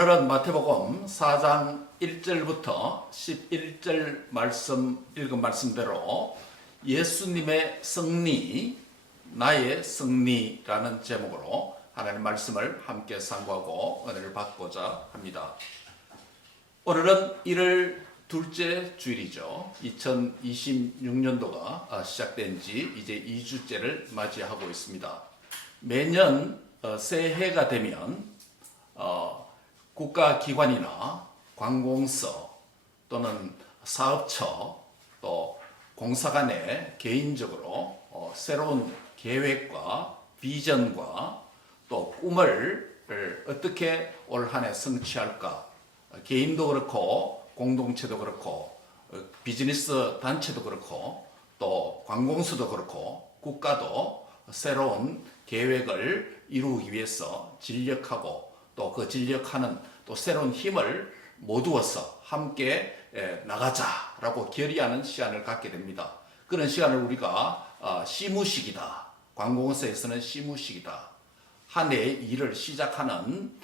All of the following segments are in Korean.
오늘은 마태복음 4장 1절부터 11절 말씀 읽은 말씀대로 예수님의 승리, 나의 승리라는 제목으로 하나님의 말씀을 함께 상고하고 은혜를 받고자 합니다. 오늘은 1월 둘째 주일이죠. 2026년도가 시작된 지 이제 2주째를 맞이하고 있습니다. 매년 새해가 되면 국가기관이나 관공서 또는 사업처 또 공사 간에 개인적으로 새로운 계획과 비전과 또 꿈을 어떻게 올 한 해 성취할까, 개인도 그렇고 공동체도 그렇고 비즈니스 단체도 그렇고 또 관공서도 그렇고 국가도 새로운 계획을 이루기 위해서 진력하고 또 그 진력하는 또 새로운 힘을 모두어서 함께 나가자라고 결의하는 시간을 갖게 됩니다. 그런 시간을 우리가 시무식이다, 관공서에서는 시무식이다, 한 해의 일을 시작하는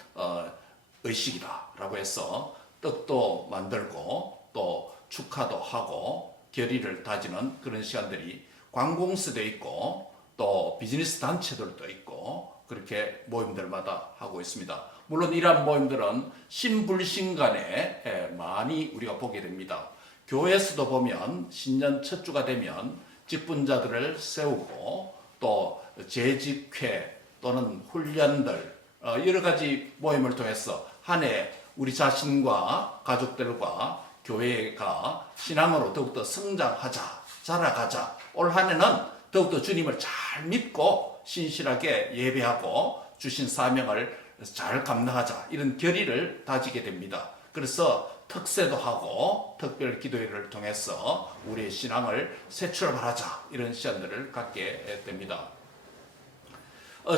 의식이다 라고 해서 떡도 만들고 또 축하도 하고 결의를 다지는 그런 시간들이 관공서도 있고 또 비즈니스 단체들도 있고 그렇게 모임들마다 하고 있습니다. 물론 이러한 모임들은 신불신 간에 많이 우리가 보게 됩니다. 교회에서도 보면 신년 첫 주가 되면 직분자들을 세우고 또 재직회 또는 훈련들 여러 가지 모임을 통해서 한 해 우리 자신과 가족들과 교회가 신앙으로 더욱더 성장하자, 자라가자, 올 한 해는 더욱더 주님을 잘 믿고 신실하게 예배하고 주신 사명을 잘 감당하자, 이런 결의를 다지게 됩니다. 그래서 특세도 하고 특별 기도회를 통해서 우리의 신앙을 새 출발하자, 이런 시간들을 갖게 됩니다.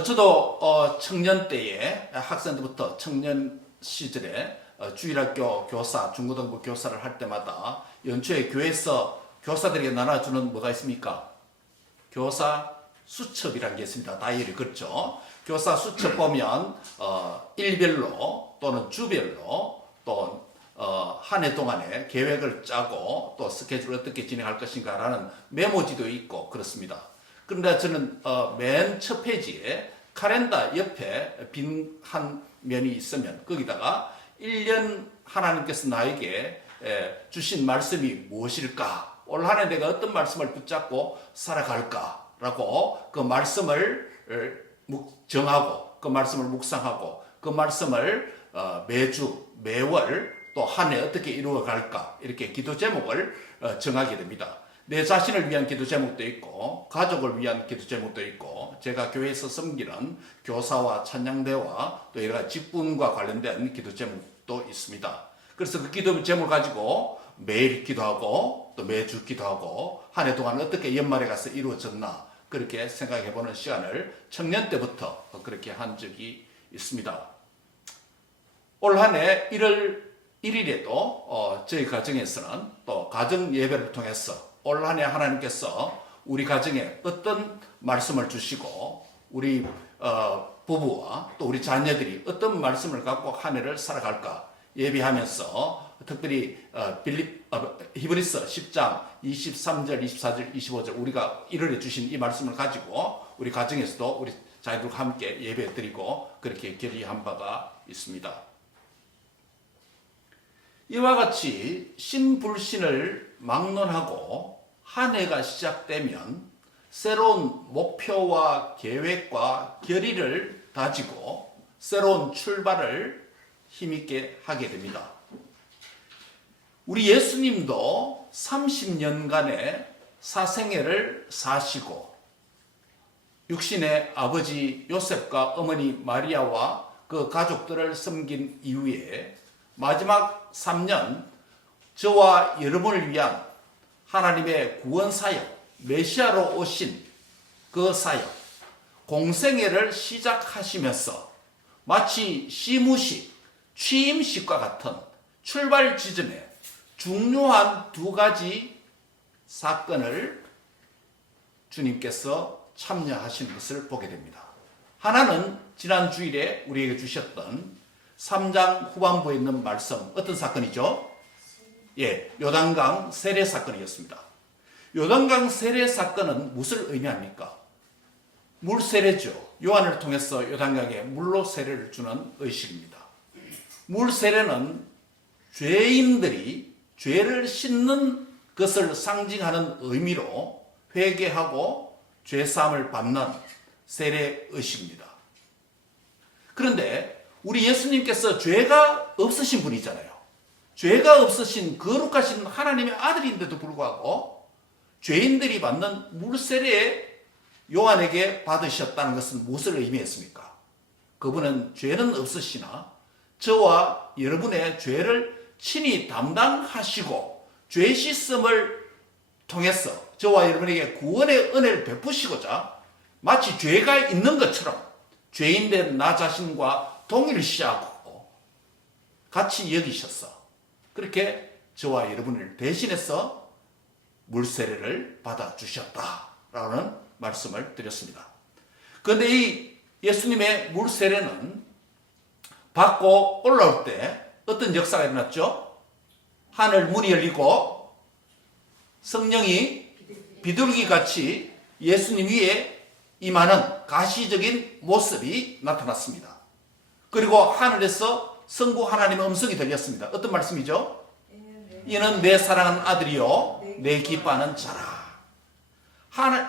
저도 청년 때에 학생 때부터 청년 시절에 주일학교 교사, 중고등부 교사를 할 때마다 연초에 교회에서 교사들에게 나눠주는 뭐가 있습니까? 교사 수첩이라는 게 있습니다. 다이어리, 그렇죠? 교사 수첩 보면 일별로 또는 주별로 또 한 해 동안에 계획을 짜고 또 스케줄을 어떻게 진행할 것인가 라는 메모지도 있고 그렇습니다. 그런데 저는 맨 첫 페이지에 카렌더 옆에 빈 한 면이 있으면 거기다가 1년 하나님께서 나에게 주신 말씀이 무엇일까? 올 한 해 내가 어떤 말씀을 붙잡고 살아갈까? 라고 그 말씀을 정하고 그 말씀을 묵상하고 그 말씀을 매주 매월 또 한 해 어떻게 이루어갈까, 이렇게 기도 제목을 정하게 됩니다. 내 자신을 위한 기도 제목도 있고 가족을 위한 기도 제목도 있고 제가 교회에서 섬기는 교사와 찬양대와 또 여러 가지 직분과 관련된 기도 제목도 있습니다. 그래서 그 기도 제목을 가지고 매일 기도하고 또 매주 기도하고 한 해 동안 어떻게 연말에 가서 이루어졌나 그렇게 생각해보는 시간을 청년 때부터 그렇게 한 적이 있습니다. 올 한 해 1월 1일에도 저희 가정에서는 또 가정 예배를 통해서 올 한 해 하나님께서 우리 가정에 어떤 말씀을 주시고 우리 부부와 또 우리 자녀들이 어떤 말씀을 갖고 한 해를 살아갈까 예배하면서 특별히 히브리서 10장 23절, 24절, 25절 우리가 1월에 주신 이 말씀을 가지고 우리 가정에서도 우리 자녀들과 함께 예배 드리고 그렇게 결의한 바가 있습니다. 이와 같이 신불신을 막론하고 한 해가 시작되면 새로운 목표와 계획과 결의를 다지고 새로운 출발을 힘있게 하게 됩니다. 우리 예수님도 30년간의 사생애를 사시고 육신의 아버지 요셉과 어머니 마리아와 그 가족들을 섬긴 이후에 마지막 3년 저와 여러분을 위한 하나님의 구원 사역, 메시아로 오신 그 사역, 공생애를 시작하시면서 마치 시무식, 취임식과 같은 출발 지점에 중요한 두 가지 사건을 주님께서 참여하신 것을 보게 됩니다. 하나는 지난 주일에 우리에게 주셨던 3장 후반부에 있는 말씀, 어떤 사건이죠? 예, 요단강 세례 사건이었습니다. 요단강 세례 사건은 무엇을 의미합니까? 물 세례죠. 요한을 통해서 요단강에 물로 세례를 주는 의식입니다. 물 세례는 죄인들이 죄를 씻는 것을 상징하는 의미로 회개하고 죄사함을 받는 세례 의식입니다. 그런데 우리 예수님께서 죄가 없으신 분이잖아요. 죄가 없으신 거룩하신 하나님의 아들인데도 불구하고 죄인들이 받는 물세례에 요한에게 받으셨다는 것은 무엇을 의미했습니까? 그분은 죄는 없으시나 저와 여러분의 죄를 친히 담당하시고 죄 씻음을 통해서 저와 여러분에게 구원의 은혜를 베푸시고자 마치 죄가 있는 것처럼 죄인된 나 자신과 동일시하고 같이 여기셔서 그렇게 저와 여러분을 대신해서 물세례를 받아주셨다라는 말씀을 드렸습니다. 그런데 이 예수님의 물세례는 받고 올라올 때 어떤 역사가 일어났죠? 하늘 문이 열리고 성령이 비둘기같이 예수님 위에 임하는 가시적인 모습이 나타났습니다. 그리고 하늘에서 성부 하나님의 음성이 들렸습니다. 어떤 말씀이죠? 이는 내 사랑하는 아들이요 내 기뻐하는 자라.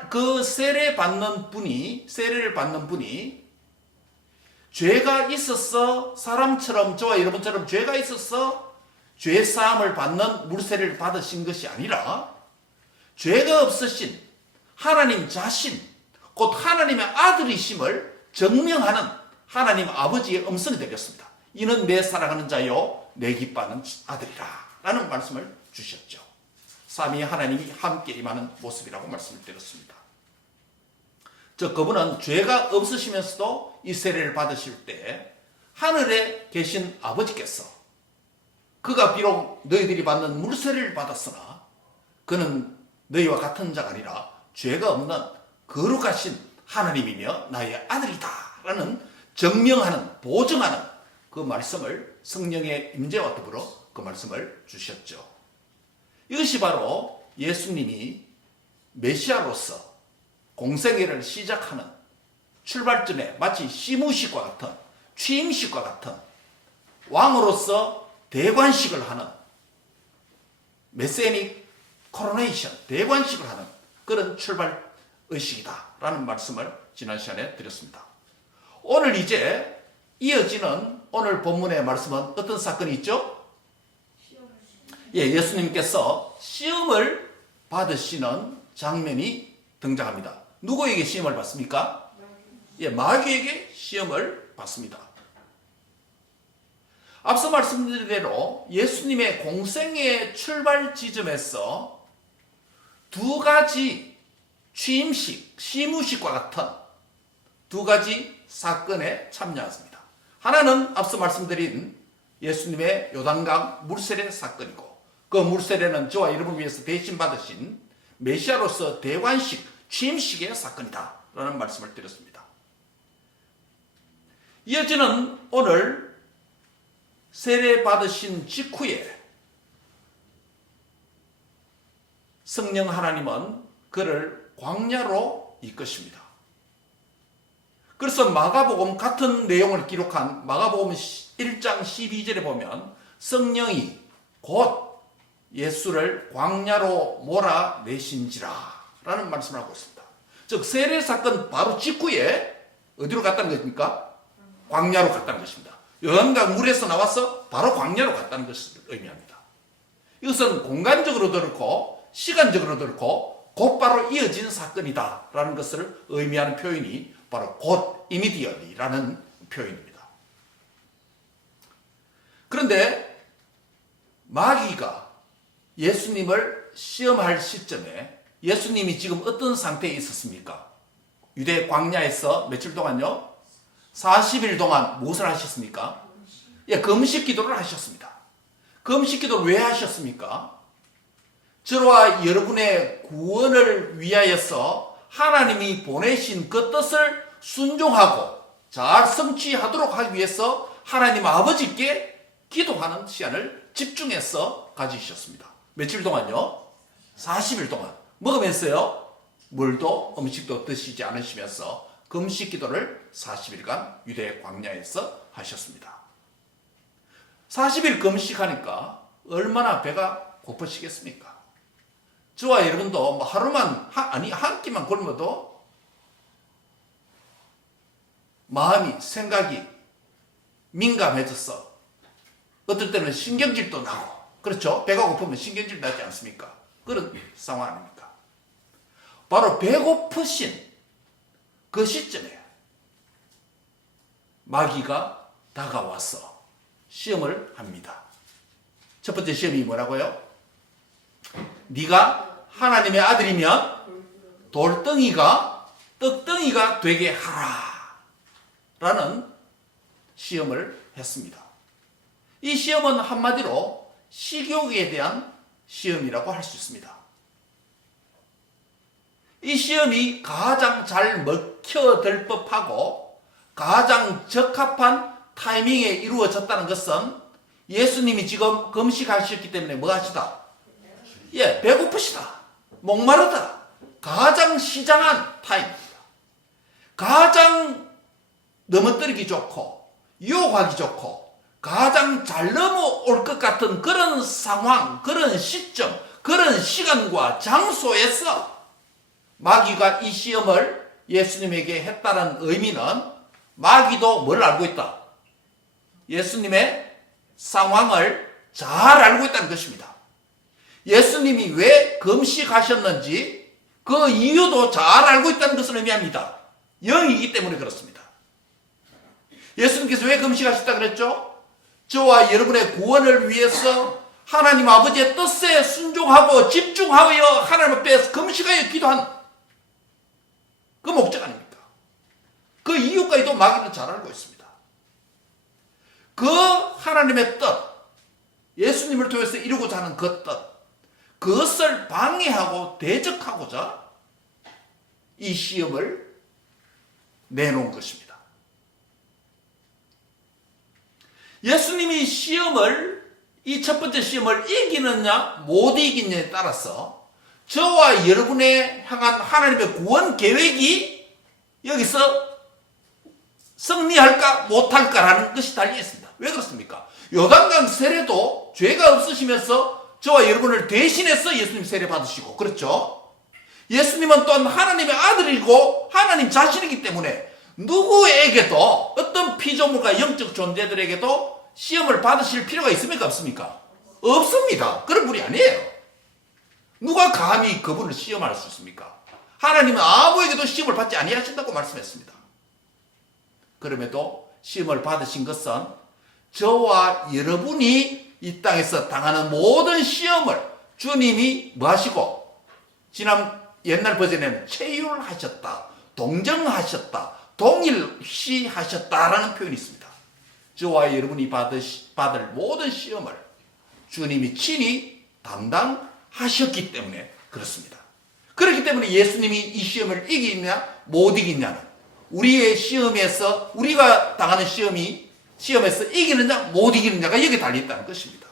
그 세례를 받는 분이 죄가 있어서 사람처럼 저와 여러분처럼 죄가 있어서 죄 사함을 받는 물세례를 받으신 것이 아니라 죄가 없으신 하나님 자신 곧 하나님의 아들이심을 증명하는 하나님 아버지의 음성이 되겠습니다. 이는 내 사랑하는 자요 내 기뻐하는 아들이라 라는 말씀을 주셨죠. 삼위 하나님이 함께 임하는 모습이라고 말씀을 드렸습니다. 그분은 죄가 없으시면서도 이 세례를 받으실 때 하늘에 계신 아버지께서 그가 비록 너희들이 받는 물세례를 받았으나 그는 너희와 같은 자가 아니라 죄가 없는 거룩하신 하나님이며 나의 아들이다 라는 증명하는 보증하는 그 말씀을 성령의 임재와 더불어 그 말씀을 주셨죠. 이것이 바로 예수님이 메시아로서 공생애를 시작하는 출발점에 마치 시무식과 같은 취임식과 같은 왕으로서 대관식을 하는 메시아닉 코로네이션 대관식을 하는 그런 출발 의식이다라는 말씀을 지난 시간에 드렸습니다. 오늘 이제 이어지는 오늘 본문의 말씀은 어떤 사건이 있죠? 예수님께서 시험을 받으시는 장면이 등장합니다. 누구에게 시험을 받습니까? 마귀에게 시험을 받습니다. 앞서 말씀드린 대로 예수님의 공생의 출발 지점에서 두 가지 취임식, 시무식과 같은 두 가지 사건에 참여했습니다. 하나는 앞서 말씀드린 예수님의 요단강 물세례 사건이고 그 물세례는 저와 여러분을 위해서 대신 받으신 메시아로서 대관식, 취임식의 사건이다 라는 말씀을 드렸습니다. 이어지는 오늘 세례 받으신 직후에 성령 하나님은 그를 광야로 이끄십니다. 그래서 마가복음 같은 내용을 기록한 마가복음 1장 12절에 보면 성령이 곧 예수를 광야로 몰아내신지라 라는 말씀을 하고 있습니다. 즉 세례 사건 바로 직후에 어디로 갔다는 것입니까? 광야로 갔다는 것입니다. 요단강 물에서 나와서 바로 광야로 갔다는 것을 의미합니다. 이것은 공간적으로도 그렇고 시간적으로도 그렇고 곧바로 이어진 사건이다 라는 것을 의미하는 표현이 바로 곧 immediately라는 표현입니다. 그런데 마귀가 예수님을 시험할 시점에 예수님이 지금 어떤 상태에 있었습니까? 유대 광야에서 며칠 동안요? 40일 동안 무엇을 하셨습니까? 금식 기도를 하셨습니다. 금식 기도를 왜 하셨습니까? 저와 여러분의 구원을 위하여서 하나님이 보내신 그 뜻을 순종하고 잘 성취하도록 하기 위해서 하나님 아버지께 기도하는 시간을 집중해서 가지셨습니다. 며칠 동안요? 40일 동안 먹으면서요, 물도 음식도 드시지 않으시면서 금식 기도를 40일간 유대 광야에서 하셨습니다. 40일 금식하니까 얼마나 배가 고프시겠습니까? 저와 여러분도 뭐 하루만, 한 끼만 굶어도 마음이, 생각이 민감해져서 어떨 때는 신경질도 나고, 그렇죠? 배가 고프면 신경질 나지 않습니까? 그런 상황 아닙니까? 바로 배고프신 그 시점에 마귀가 다가와서 시험을 합니다. 첫 번째 시험이 뭐라고요? 네가 하나님의 아들이면 돌덩이가 떡덩이가 되게 하라 라는 시험을 했습니다. 이 시험은 한마디로 식욕에 대한 시험이라고 할 수 있습니다. 이 시험이 가장 잘 먹혀들 법하고 가장 적합한 타이밍에 이루어졌다는 것은 예수님이 지금 금식하셨기 때문에 뭐 하시다? 예, 배고프시다. 목마르다. 가장 시장한 타임입니다. 가장 넘어뜨리기 좋고 유혹하기 좋고 가장 잘 넘어올 것 같은 그런 상황, 그런 시점, 그런 시간과 장소에서 마귀가 이 시험을 예수님에게 했다는 의미는 마귀도 뭘 알고 있다? 예수님의 상황을 잘 알고 있다는 것입니다. 예수님이 왜 금식하셨는지 그 이유도 잘 알고 있다는 것을 의미합니다. 영이기 때문에 그렇습니다. 예수님께서 왜 금식하셨다 그랬죠? 저와 여러분의 구원을 위해서 하나님 아버지의 뜻에 순종하고 집중하여 하나님 앞에 금식하여 기도한 그 목적 아닙니까? 그 이유까지도 마귀는 잘 알고 있습니다. 그 하나님의 뜻, 예수님을 통해서 이루고자 하는 그 뜻, 그것을 방해하고 대적하고자 이 시험을 내놓은 것입니다. 예수님이 이 첫 번째 시험을 이기느냐 못 이기느냐에 따라서 저와 여러분의 향한 하나님의 구원 계획이 여기서 승리할까 못할까라는 것이 달려있습니다. 왜 그렇습니까? 요단강 세례도 죄가 없으시면서 저와 여러분을 대신해서 예수님 세례 받으시고, 그렇죠? 예수님은 또한 하나님의 아들이고 하나님 자신이기 때문에 누구에게도, 어떤 피조물과 영적 존재들에게도 시험을 받으실 필요가 있습니까? 없습니까? 없습니다. 그런 분이 아니에요. 누가 감히 그분을 시험할 수 있습니까? 하나님은 아무에게도 시험을 받지 아니하신다고 말씀했습니다. 그럼에도 시험을 받으신 것은 저와 여러분이 이 땅에서 당하는 모든 시험을 주님이 뭐 하시고, 옛날 버전에는 체휼하셨다, 동정하셨다, 동일시하셨다라는 표현이 있습니다. 저와 여러분이 받을 모든 시험을 주님이 친히 담당하셨기 때문에 그렇습니다. 그렇기 때문에 예수님이 이 시험을 이기냐 못 이기냐는 우리의 시험에서, 우리가 당하는 시험에서 이기느냐 못 이기느냐가 여기에 달려있다는 것입니다.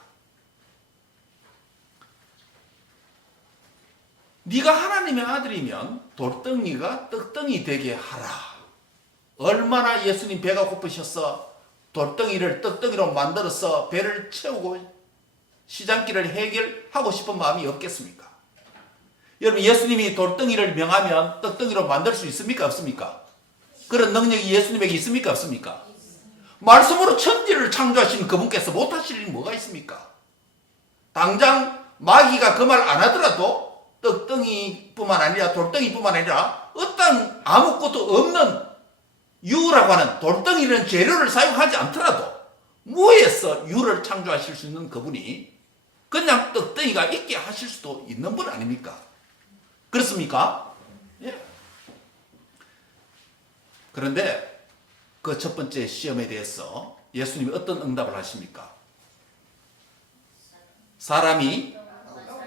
네가 하나님의 아들이면 돌덩이가 떡덩이 되게 하라. 얼마나 예수님 배가 고프셔서 돌덩이를 떡덩이로 만들어서 배를 채우고 시장길을 해결하고 싶은 마음이 없겠습니까? 여러분, 예수님이 돌덩이를 명하면 떡덩이로 만들 수 있습니까? 없습니까? 그런 능력이 예수님에게 있습니까? 없습니까? 말씀으로 천지를 창조하신 그분께서 못하실 일이 뭐가 있습니까? 당장 마귀가 그 말 안 하더라도 떡덩이뿐만 아니라 돌덩이뿐만 아니라 어떤 아무것도 없는 유라고 하는 돌덩이라는 재료를 사용하지 않더라도 무에서 유를 창조하실 수 있는 그분이 그냥 떡덩이가 있게 하실 수도 있는 분 아닙니까? 그렇습니까? 예. 그런데 그 첫 번째 시험에 대해서 예수님이 어떤 응답을 하십니까? 사람이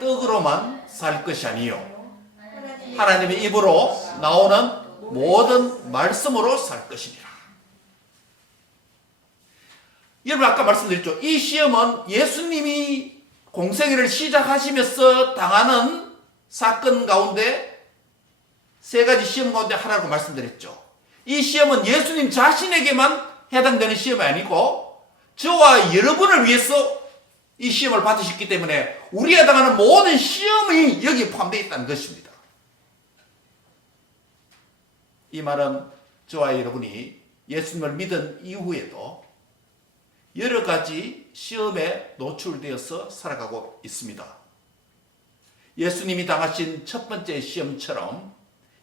떡으로만 살 것이 아니요 하나님의 입으로 나오는 모든 말씀으로 살 것이니라. 여러분 아까 말씀드렸죠. 이 시험은 예수님이 공생애를 시작하시면서 당하는 사건 가운데 세 가지 시험 가운데 하나라고 말씀드렸죠. 이 시험은 예수님 자신에게만 해당되는 시험이 아니고 저와 여러분을 위해서 이 시험을 받으셨기 때문에 우리가 당하는 모든 시험이 여기에 포함되어 있다는 것입니다. 이 말은 저와 여러분이 예수님을 믿은 이후에도 여러 가지 시험에 노출되어서 살아가고 있습니다. 예수님이 당하신 첫 번째 시험처럼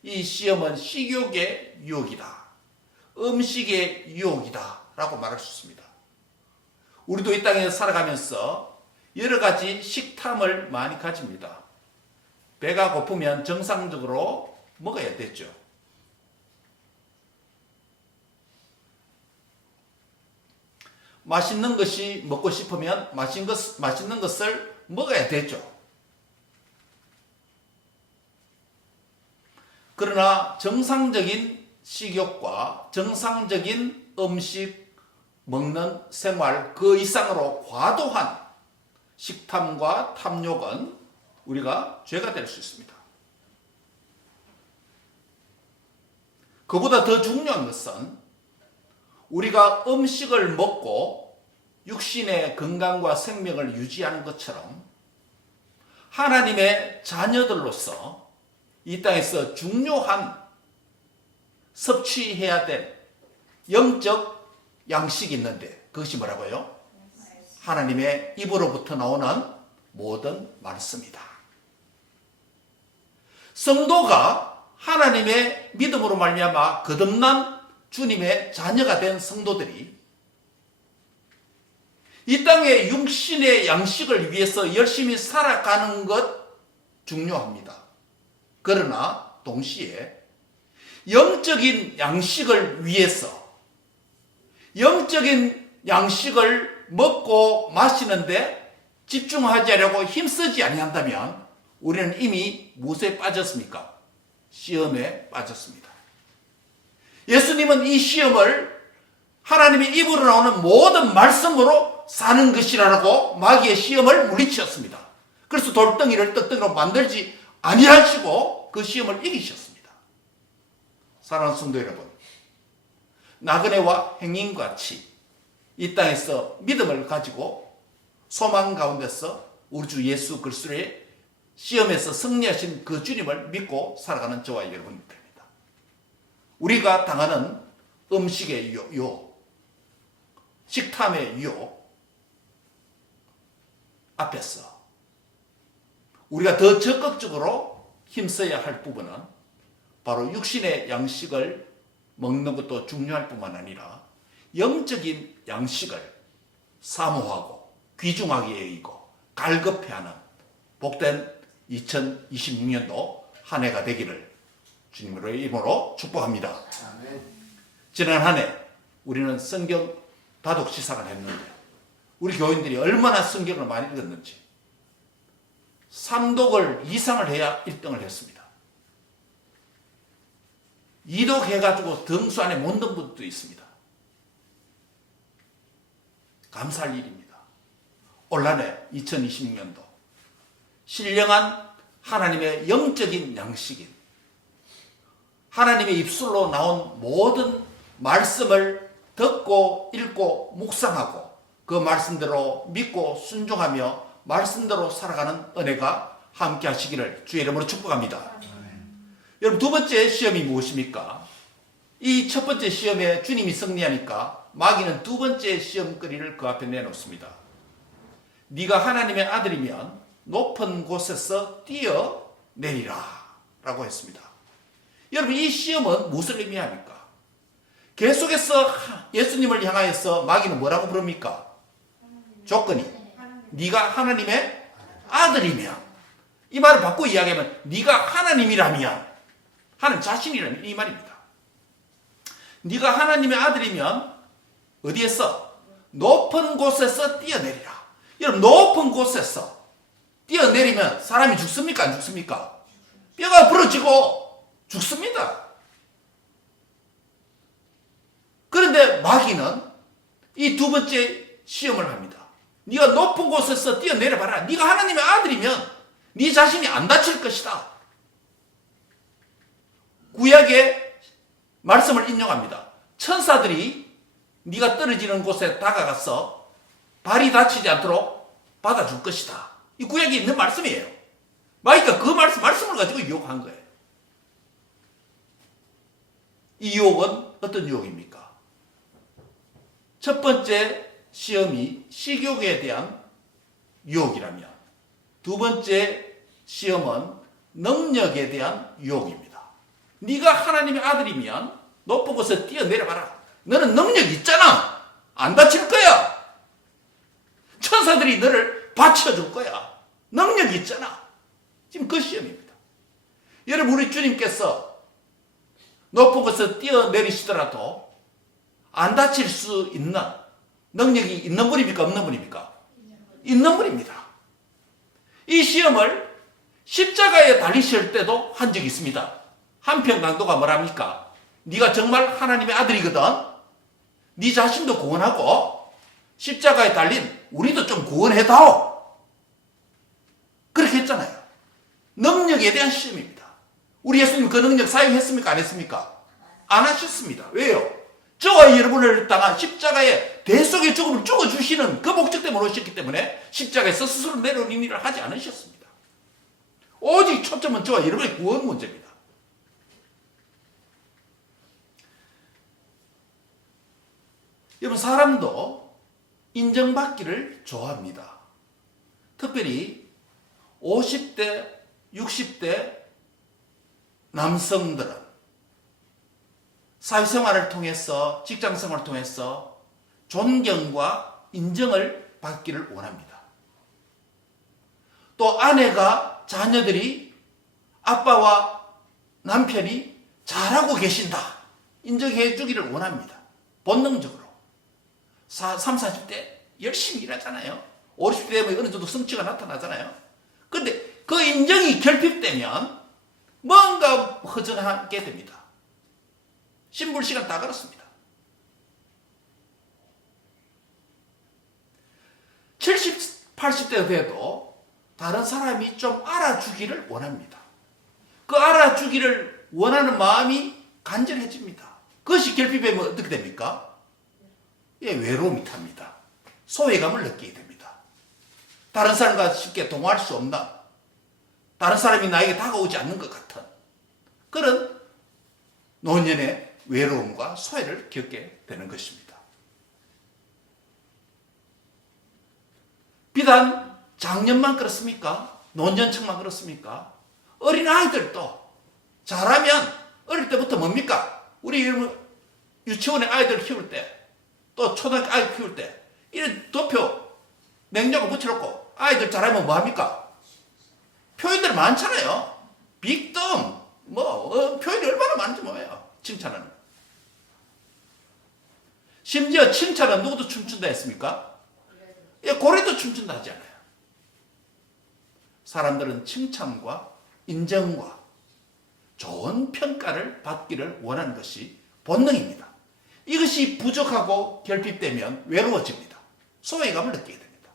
이 시험은 식욕의 유혹이다. 음식의 유혹이다. 라고 말할 수 있습니다. 우리도 이 땅에 살아가면서 여러 가지 식탐을 많이 가집니다. 배가 고프면 정상적으로 먹어야 되죠. 맛있는 것이 먹고 싶으면 맛있는 것을 먹어야 되죠. 그러나 정상적인 식욕과 정상적인 음식 먹는 생활 그 이상으로 과도한 식탐과 탐욕은 우리가 죄가 될 수 있습니다. 그보다 더 중요한 것은 우리가 음식을 먹고 육신의 건강과 생명을 유지하는 것처럼 하나님의 자녀들로서 이 땅에서 중요한 섭취해야 될 영적 양식이 있는데 그것이 뭐라고요? 하나님의 입으로부터 나오는 모든 말씀이다. 성도가 하나님의 믿음으로 말미암아 거듭난 주님의 자녀가 된 성도들이 이 땅의 육신의 양식을 위해서 열심히 살아가는 것 중요합니다. 그러나 동시에 영적인 양식을 위해서 영적인 양식을 먹고 마시는데 집중하지 않으려고 힘쓰지 아니한다면 우리는 이미 무엇에 빠졌습니까? 시험에 빠졌습니다. 예수님은 이 시험을 하나님의 입으로 나오는 모든 말씀으로 사는 것이라고 마귀의 시험을 물리치었습니다. 그래서 돌덩이를 떡덩이로 만들지 아니하시고 그 시험을 이기셨습니다. 사랑하는 성도 여러분, 나그네와 행인같이 이 땅에서 믿음을 가지고 소망 가운데서 우리 주 예수 그리스도의 시험에서 승리하신 그 주님을 믿고 살아가는 저와 여러분이 됩니다. 우리가 당하는 음식의 유혹, 식탐의 유혹 앞에서 우리가 더 적극적으로 힘써야 할 부분은 바로 육신의 양식을 먹는 것도 중요할 뿐만 아니라 영적인 양식을 사모하고 귀중하게 여기고 갈급해하는 복된 2026년도 한 해가 되기를 주님의 이름으로 축복합니다. 아멘. 지난 한 해 우리는 성경 다독 시상을 했는데 우리 교인들이 얼마나 성경을 많이 읽었는지 3독을 이상을 해야 1등을 했습니다. 2독 해가지고 등수 안에 못 든 분도 있습니다. 감사할 일입니다. 올 한 해 2026년도 신령한 하나님의 영적인 양식인 하나님의 입술로 나온 모든 말씀을 듣고 읽고 묵상하고 그 말씀대로 믿고 순종하며 말씀대로 살아가는 은혜가 함께 하시기를 주의 이름으로 축복합니다. 여러분, 두 번째 시험이 무엇입니까? 이 첫 번째 시험에 주님이 승리하니까 마귀는 두 번째 시험거리를 그 앞에 내놓습니다. 네가 하나님의 아들이면 높은 곳에서 뛰어내리라 라고 했습니다. 여러분, 이 시험은 무엇을 의미합니까? 계속해서 예수님을 향하여서 마귀는 뭐라고 부릅니까? 조건이 네가 하나님의 아들이면, 이 말을 바꾸고 이야기하면 네가 하나님이라면, 하나님 자신이라면 이 말입니다. 네가 하나님의 아들이면 어디에서? 높은 곳에서 뛰어내리라. 여러분, 높은 곳에서 뛰어내리면 사람이 죽습니까? 안 죽습니까? 뼈가 부러지고 죽습니다. 그런데 마귀는 이 두 번째 시험을 합니다. 네가 높은 곳에서 뛰어내려봐라. 네가 하나님의 아들이면 네 자신이 안 다칠 것이다. 구약의 말씀을 인용합니다. 천사들이 네가 떨어지는 곳에 다가가서 발이 다치지 않도록 받아줄 것이다. 이 구약에 있는 말씀이에요. 마귀가 그 말씀을 가지고 유혹한 거예요. 이 유혹은 어떤 유혹입니까? 첫 번째 시험이 식욕에 대한 유혹이라면 두 번째 시험은 능력에 대한 유혹입니다. 네가 하나님의 아들이면 높은 곳에 뛰어내려봐라. 너는 능력 있잖아. 안 다칠 거야. 천사들이 너를 받쳐줄 거야. 능력 있잖아. 지금 그 시험입니다. 여러분, 우리 주님께서 높은 곳에 뛰어내리시더라도 안 다칠 수 있는 능력이 있는 분입니까? 없는 분입니까? 있는 분입니다. 이 시험을 십자가에 달리실 때도 한 적이 있습니다. 한편 강도가 뭐랍니까? 네가 정말 하나님의 아들이거든. 네 자신도 구원하고 십자가에 달린 우리도 좀 구원해다오. 그렇게 했잖아요. 능력에 대한 시험입니다. 우리 예수님 그 능력 사용했습니까? 안 했습니까? 안 하셨습니다. 왜요? 저와 여러분을 당한 십자가의 대속의 죽음을 죽어주시는 그 목적 때문에 오셨기 때문에 십자가에서 스스로 내려오는 일을 하지 않으셨습니다. 오직 초점은 저와 여러분의 구원 문제입니다. 여러분, 사람도 인정받기를 좋아합니다. 특별히 50대, 60대 남성들은 사회생활을 통해서, 직장생활을 통해서 존경과 인정을 받기를 원합니다. 또 아내가, 자녀들이, 아빠와 남편이 잘하고 계신다, 인정해 주기를 원합니다. 본능적으로. 30, 40대 열심히 일하잖아요. 50대 되면 어느 정도 성취가 나타나잖아요. 그런데 그 인정이 결핍되면 뭔가 허전하게 됩니다. 신불 시간 다 걸었습니다. 70, 80대가 돼도 다른 사람이 좀 알아주기를 원합니다. 그 알아주기를 원하는 마음이 간절해집니다. 그것이 결핍되면 어떻게 됩니까? 예, 외로움이 탑니다. 소외감을 느끼게 됩니다. 다른 사람과 쉽게 동화할 수 없는, 다른 사람이 나에게 다가오지 않는 것 같은 그런 노년의 외로움과 소외를 겪게 되는 것입니다. 비단 장년만 그렇습니까? 노년층만 그렇습니까? 어린아이들도 잘하면 어릴 때부터 뭡니까? 우리 유치원에 아이들 키울 때, 또 초등학교 아이 키울 때 이런 도표 냉장고 붙여놓고 아이들 잘하면 뭐합니까? 표현들 많잖아요. 빅덤 표현이 얼마나 많은지 뭐예요. 칭찬하는. 심지어 칭찬은 누구도 춤춘다 했습니까? 예, 고래도 춤춘다 하지 않아요. 사람들은 칭찬과 인정과 좋은 평가를 받기를 원하는 것이 본능입니다. 이것이 부족하고 결핍되면 외로워집니다. 소외감을 느끼게 됩니다.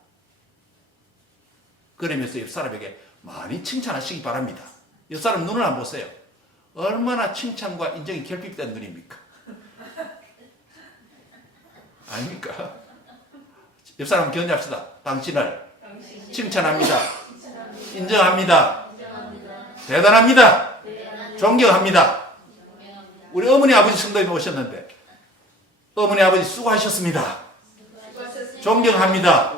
그러면서 옆 사람에게 많이 칭찬하시기 바랍니다. 옆 사람 눈을 한번 보세요. 얼마나 칭찬과 인정이 결핍된 눈입니까? 아닙니까? 옆 사람 견제합시다. 당신을 칭찬합니다. 인정합니다. 대단합니다. 존경합니다. 우리 어머니 아버지 성도님이 오셨는데 어머니 아버지 수고하셨습니다. 존경합니다.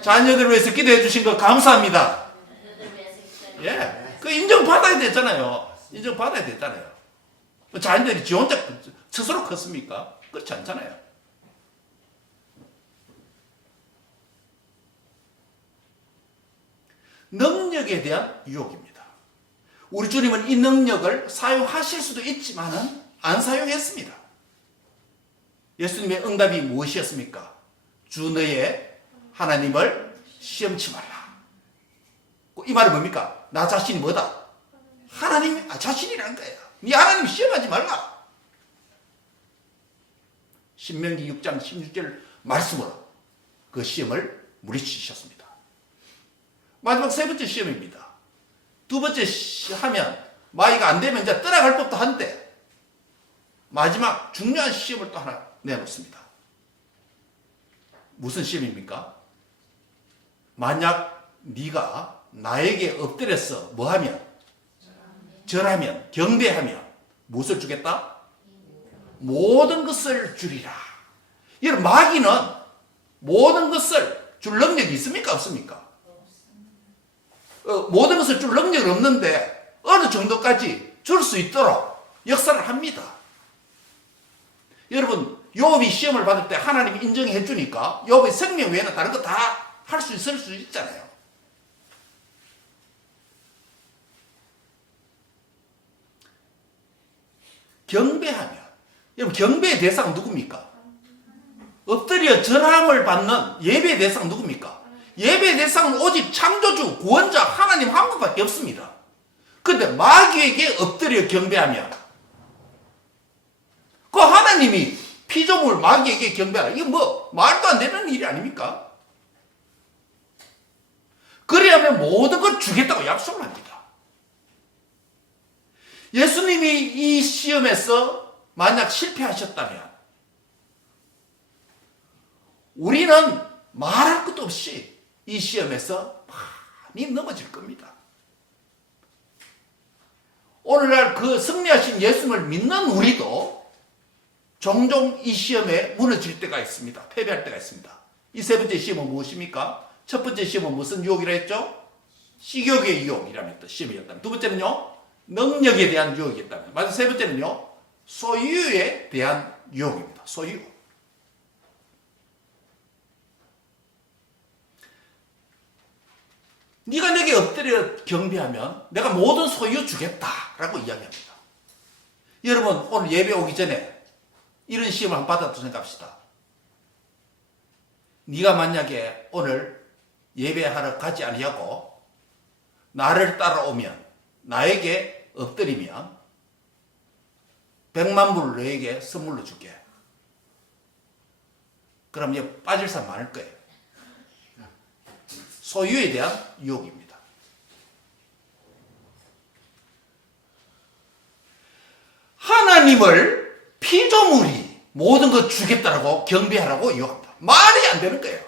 자녀들을 위해서 기도해 주신 거 감사합니다. 예, 그 인정받아야 되잖아요. 인정받아야 되잖아요. 자녀들이 지 혼자 스스로 컸습니까? 그렇지 않잖아요. 능력에 대한 유혹입니다. 우리 주님은 이 능력을 사용하실 수도 있지만은 안 사용했습니다. 예수님의 응답이 무엇이었습니까? 주 너의 하나님을 시험치 말라. 이 말은 뭡니까? 나 자신이 뭐다? 하나님 자신이라는 거예요. 네 하나님 시험하지 말라. 신명기 6장 16절 말씀으로 그 시험을 물리치셨습니다. 마지막 세 번째 시험입니다. 두 번째 하면 마이가 안 되면 이제 떠나갈 법도 한데 마지막 중요한 시험을 또 하나 내놓습니다. 무슨 시험입니까? 만약 네가 나에게 엎드려서 뭐하면? 절하면, 경배하면 무엇을 주겠다? 모든 것을 주리라. 여러분, 마귀는 모든 것을 줄 능력이 있습니까? 없습니까? 모든 것을 줄 능력이 없는데 어느 정도까지 줄 수 있도록 역사를 합니다. 여러분, 욥이 시험을 받을 때 하나님이 인정해 주니까 욥의 생명 외에는 다른 거 다 할 수 있을 수 있잖아요. 경배하면, 여러분, 경배의 대상은 누굽니까? 엎드려 절함을 받는 예배의 대상은 누굽니까? 예배의 대상은 오직 창조주, 구원자 하나님 한 분밖에 없습니다. 그런데 마귀에게 엎드려 경배하면 그 하나님이 피조물 마귀에게 경배하라. 이게 뭐 말도 안 되는 일이 아닙니까? 그래야면 모든 걸 주겠다고 약속을 합니다. 예수님이 이 시험에서 만약 실패하셨다면 우리는 말할 것도 없이 이 시험에서 많이 넘어질 겁니다. 오늘날 그 승리하신 예수님을 믿는 우리도 종종 이 시험에 무너질 때가 있습니다. 패배할 때가 있습니다. 이 세 번째 시험은 무엇입니까? 첫 번째 시험은 무슨 유혹이라 했죠? 식욕의 유혹이라면 시험이었다면. 두 번째는요, 능력에 대한 유혹이었다면. 마지막 세 번째는요, 소유에 대한 유혹입니다. 소유. 네가 내게 엎드려 경배하면 내가 모든 소유 주겠다라고 이야기합니다. 여러분, 오늘 예배 오기 전에 이런 시험을 한번 받았다고 생각합시다. 네가 만약에 오늘 예배하러 가지 아니하고 나를 따라오면, 나에게 엎드리면 100만 불을 너에게 선물로 줄게. 그럼 이제 빠질 사람 많을 거예요. 소유에 대한 유혹입니다. 하나님을 피조물이 모든 것 주겠다라고 경배하라고 유혹합니다. 말이 안 되는 거예요.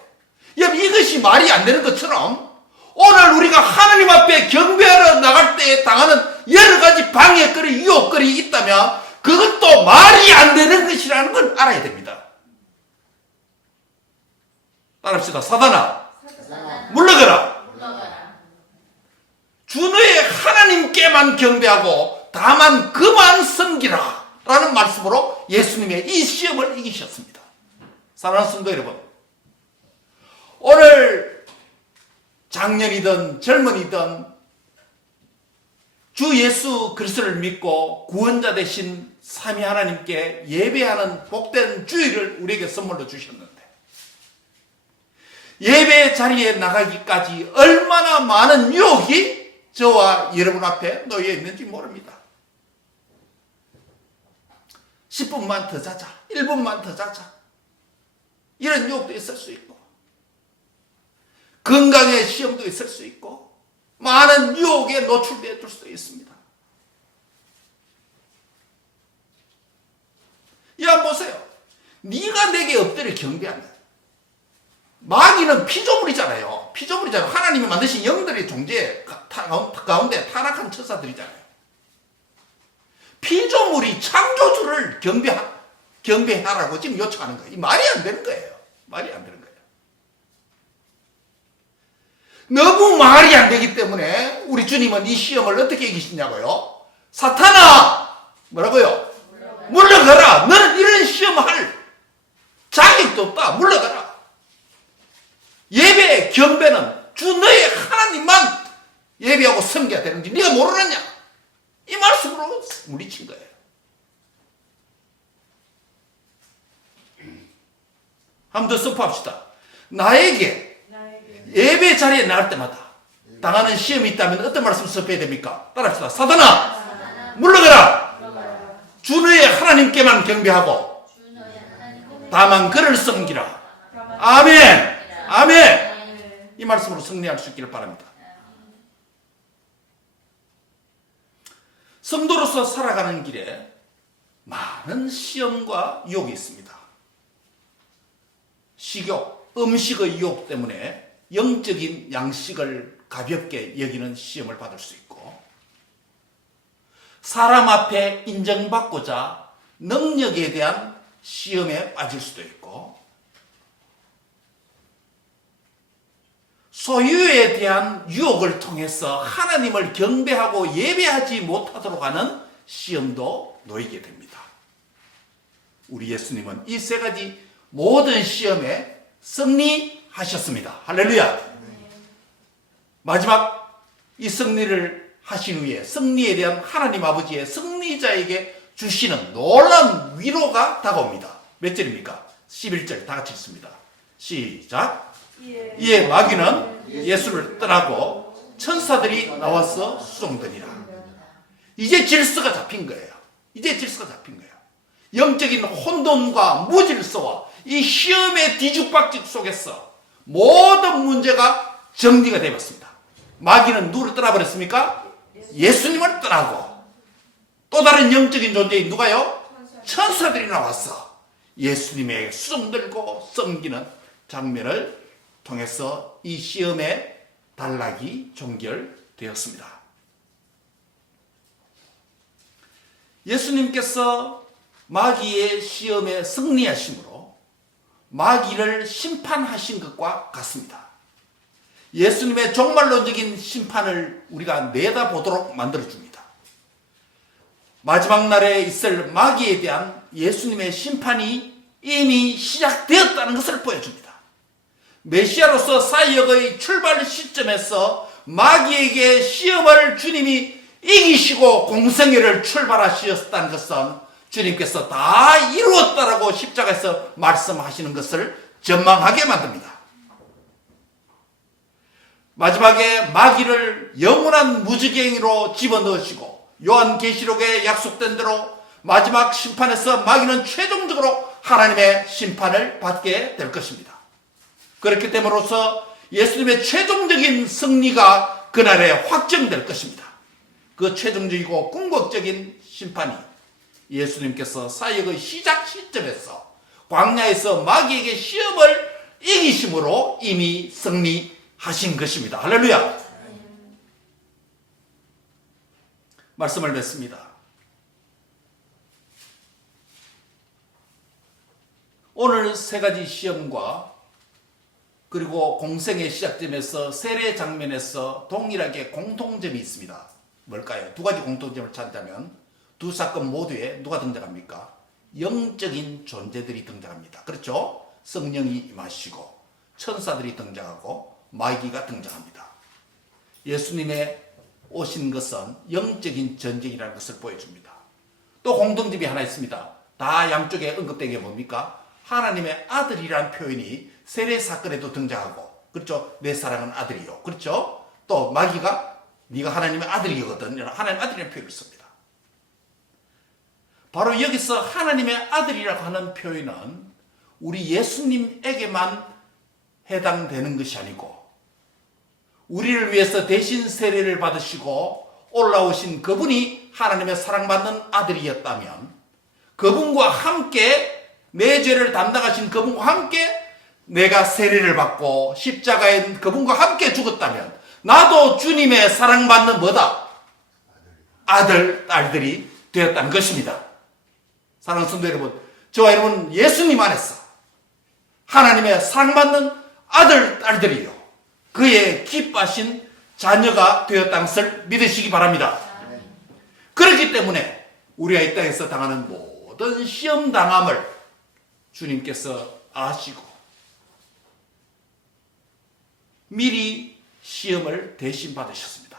여러분, 이것이 말이 안 되는 것처럼 오늘 우리가 하나님 앞에 경배하러 나갈 때 당하는 여러 가지 방해거리, 유혹거리 있다면 그것도 말이 안 되는 것이라는 걸 알아야 됩니다. 따라합시다. 사단아, 물러가라. 주 너의 하나님께만 경배하고 다만 그만 섬기라 라는 말씀으로 예수님의 이 시험을 이기셨습니다. 사랑하는 성도 여러분, 오늘 장년이든 젊은이든 주 예수 그리스도를 믿고 구원자 되신 삼위 하나님께 예배하는 복된 주일을 우리에게 선물로 주셨는데, 예배 자리에 나가기까지 얼마나 많은 유혹이 저와 여러분 앞에 놓여 있는지 모릅니다. 10분만 더 자자, 1분만 더 자자, 이런 유혹도 있을 수 있고, 건강의 시험도 있을 수 있고, 많은 유혹에 노출되어 줄 수도 있습니다. 야, 보세요. 네가 내게 엎드려 경배하면, 마귀는 피조물이잖아요. 피조물이잖아요. 하나님이 만드신 영들의 존재 가운데 타락한 천사들이잖아요. 피조물이 창조주를 경배하라고 지금 요청하는 거예요. 이 말이 안 되는 거예요. 말이 안 되는 거예요. 너무 말이 안 되기 때문에 우리 주님은 이 시험을 어떻게 이기시냐고요? 사탄아! 뭐라고요? 물러가라! 너는 이런 시험할 자격도 없다. 물러가라. 예배, 경배는 주 너의 하나님만 예배하고 섬겨야 되는지 네가 모르느냐? 이 말씀으로 물리친 거예요. 한 번 더 선포합시다. 나에게 예배 자리에 나갈 때마다 당하는 시험이 있다면 어떤 말씀 선포해야 됩니까? 따라합시다. 사단아, 물러가라. 주 너의 하나님께만 경배하고 다만 그를 섬기라. 아멘. 아멘. 이 말씀으로 승리할 수 있기를 바랍니다. 성도로서 살아가는 길에 많은 시험과 유혹이 있습니다. 식욕, 음식의 유혹 때문에 영적인 양식을 가볍게 여기는 시험을 받을 수 있고, 사람 앞에 인정받고자 능력에 대한 시험에 빠질 수도 있고, 소유에 대한 유혹을 통해서 하나님을 경배하고 예배하지 못하도록 하는 시험도 놓이게 됩니다. 우리 예수님은 이 세 가지 모든 시험에 승리하셨습니다. 할렐루야. 마지막 이 승리를 하신 후에 승리에 대한 하나님 아버지의 승리자에게 주시는 놀라운 위로가 다가옵니다. 몇 절입니까? 11절 다 같이 읽습니다. 시작. 이에 마귀는 예수를 떠나고 천사들이 나와서 수종되니라. 이제 질서가 잡힌 거예요. 이제 질서가 잡힌 거예요. 영적인 혼돈과 무질서와 이 시험의 뒤죽박죽 속에서 모든 문제가 정리가 되었습니다. 마귀는 누구를 떠나버렸습니까? 예수님을 떠나고 또 다른 영적인 존재인 누가요? 천사들이 나와서 예수님에게 수종들고 섬기는 장면을 통해서 이 시험의 단락이 종결되었습니다. 예수님께서 마귀의 시험에 승리하심으로 마귀를 심판하신 것과 같습니다. 예수님의 종말론적인 심판을 우리가 내다보도록 만들어줍니다. 마지막 날에 있을 마귀에 대한 예수님의 심판이 이미 시작되었다는 것을 보여줍니다. 메시아로서 사역의 출발 시점에서 마귀에게 시험을 주님이 이기시고 공생애를 출발하셨다는 것은 주님께서 다 이루었다라고 십자가에서 말씀하시는 것을 전망하게 만듭니다. 마지막에 마귀를 영원한 무지갱이로 집어넣으시고 요한계시록에 약속된 대로 마지막 심판에서 마귀는 최종적으로 하나님의 심판을 받게 될 것입니다. 그렇기 때문에로서 예수님의 최종적인 승리가 그날에 확정될 것입니다. 그 최종적이고 궁극적인 심판이 예수님께서 사역의 시작 시점에서 광야에서 마귀에게 시험을 이기심으로 이미 승리하신 것입니다. 할렐루야. 말씀을 맺습니다. 오늘 세 가지 시험과 그리고 공생의 시작점에서 세례 장면에서 동일하게 공통점이 있습니다. 뭘까요? 두 가지 공통점을 찾자면 두 사건 모두에 누가 등장합니까? 영적인 존재들이 등장합니다. 그렇죠? 성령이 임하시고 천사들이 등장하고 마귀가 등장합니다. 예수님의 오신 것은 영적인 전쟁이라는 것을 보여줍니다. 또 공통점이 하나 있습니다. 다 양쪽에 언급된 게 뭡니까? 하나님의 아들이라는 표현이 세례 사건에도 등장하고, 그렇죠? 내 사랑은 아들이요. 그렇죠? 또 마귀가 네가 하나님의 아들이거든. 하나님의 아들이라는 표현을 씁니다. 바로 여기서 하나님의 아들이라고 하는 표현은 우리 예수님에게만 해당되는 것이 아니고 우리를 위해서 대신 세례를 받으시고 올라오신 그분이 하나님의 사랑받는 아들이었다면 그분과 함께 내 죄를 담당하신 그분과 함께 내가 세례를 받고 십자가에 그분과 함께 죽었다면 나도 주님의 사랑받는 뭐다? 아들, 딸들이 되었다는 것입니다. 사랑하는 성도 여러분, 저와 여러분 예수님 안에서 하나님의 사랑받는 아들, 딸들이요. 그의 기뻐하신 자녀가 되었다는 것을 믿으시기 바랍니다. 그렇기 때문에 우리가 이 땅에서 당하는 모든 시험당함을 주님께서 아시고 미리 시험을 대신 받으셨습니다.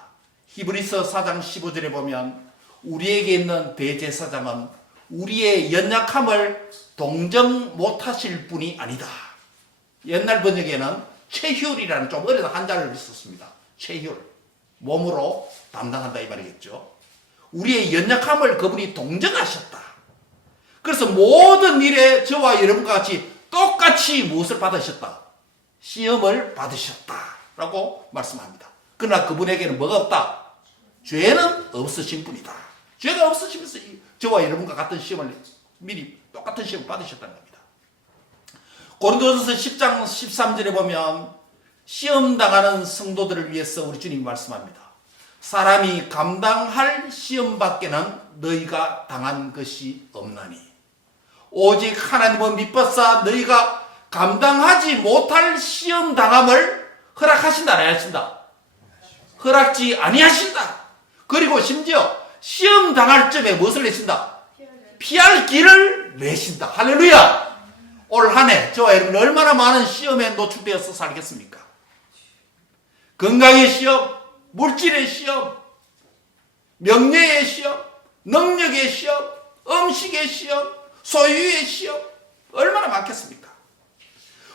히브리서 4장 15절에 보면 우리에게 있는 대제사장은 우리의 연약함을 동정 못하실 분이 아니다. 옛날 번역에는 최휼이라는 좀 어려운 한자를 썼습니다. 최휼, 몸으로 담당한다 이 말이겠죠. 우리의 연약함을 그분이 동정하셨다. 그래서 모든 일에 저와 여러분과 같이 똑같이 무엇을 받으셨다? 시험을 받으셨다라고 말씀합니다. 그러나 그분에게는 뭐가 없다? 죄는 없으신 분이다. 죄가 없으시면서 저와 여러분과 같은 시험을 미리 똑같은 시험을 받으셨다는 겁니다. 고린도전서 10장 13절에 보면 시험 당하는 성도들을 위해서 우리 주님이 말씀합니다. 사람이 감당할 시험밖에는 너희가 당한 것이 없나니 오직 하나님은 미뻐사 너희가 감당하지 못할 시험 당함을 허락하신다 안 하신다? 허락지 아니하신다. 그리고 심지어 시험 당할 점에 무엇을 내신다? 피할 길을 내신다. 할렐루야. 올 한 해 저와 여러분 얼마나 많은 시험에 노출되어서 살겠습니까? 건강의 시험, 물질의 시험, 명예의 시험, 능력의 시험, 음식의 시험, 소유의 시험, 얼마나 많겠습니까?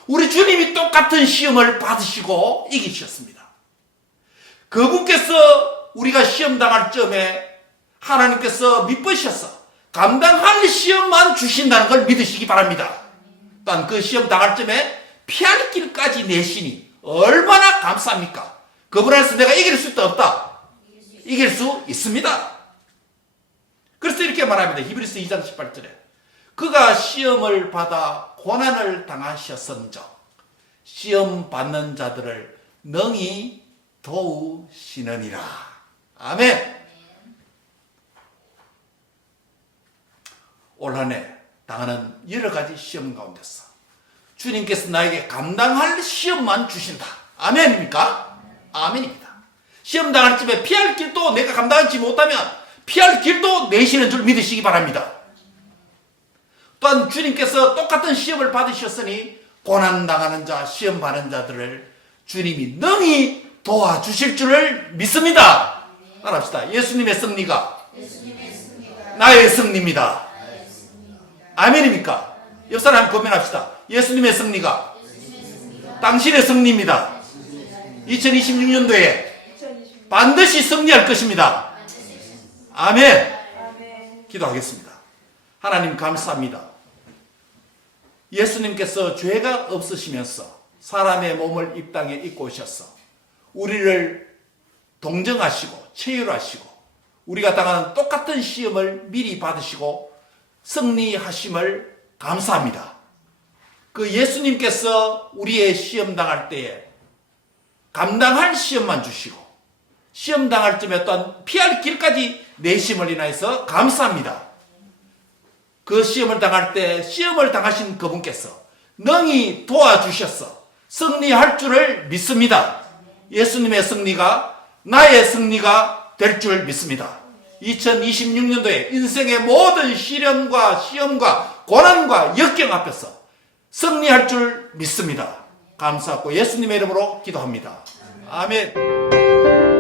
우리 주님이 똑같은 시험을 받으시고 이기셨습니다. 그분께서 우리가 시험 당할 점에 하나님께서 미쁘셔서 감당할 시험만 주신다는 걸 믿으시기 바랍니다. 또한 그 시험 당할 점에 피할 길까지 내시니 얼마나 감사합니까? 그분 안에서 내가 이길 수 있다 없다? 이길 수 있습니다. 그래서 이렇게 말합니다. 히브리서 2장 18절에 그가 시험을 받아 고난을 당하셨은적 시험 받는 자들을 능히 도우시느니라. 아멘. 올 한 해 당하는 여러 가지 시험 가운데서 주님께서 나에게 감당할 시험만 주신다. 아멘입니까? 아멘입니다. 시험 당할 쯤에 피할 길도 내가 감당하지 못하면 피할 길도 내시는 줄 믿으시기 바랍니다. 또한 주님께서 똑같은 시험을 받으셨으니 고난당하는 자, 시험 받는 자들을 주님이 능히 도와주실 줄을 믿습니다. 따라합시다. 예수님의 승리가 나의 승리입니다. 아멘입니까? 옆 사람 고민합시다. 예수님의 승리가 당신의 승리입니다. 2026년도에 반드시 승리할 것입니다. 아멘. 기도하겠습니다. 하나님 감사합니다. 예수님께서 죄가 없으시면서 사람의 몸을 이 땅에 입고 오셔서 우리를 동정하시고 체휼하시고 우리가 당하는 똑같은 시험을 미리 받으시고 승리하심을 감사합니다. 그 예수님께서 우리의 시험 당할 때에 감당할 시험만 주시고 시험 당할 쯤에 또한 피할 길까지 내심을 인하여서 감사합니다. 그 시험을 당할 때 시험을 당하신 그분께서 능히 도와주셔서 승리할 줄을 믿습니다. 예수님의 승리가 나의 승리가 될 줄 믿습니다. 2026년도에 인생의 모든 시련과 시험과 고난과 역경 앞에서 승리할 줄 믿습니다. 감사하고 예수님의 이름으로 기도합니다. 아멘.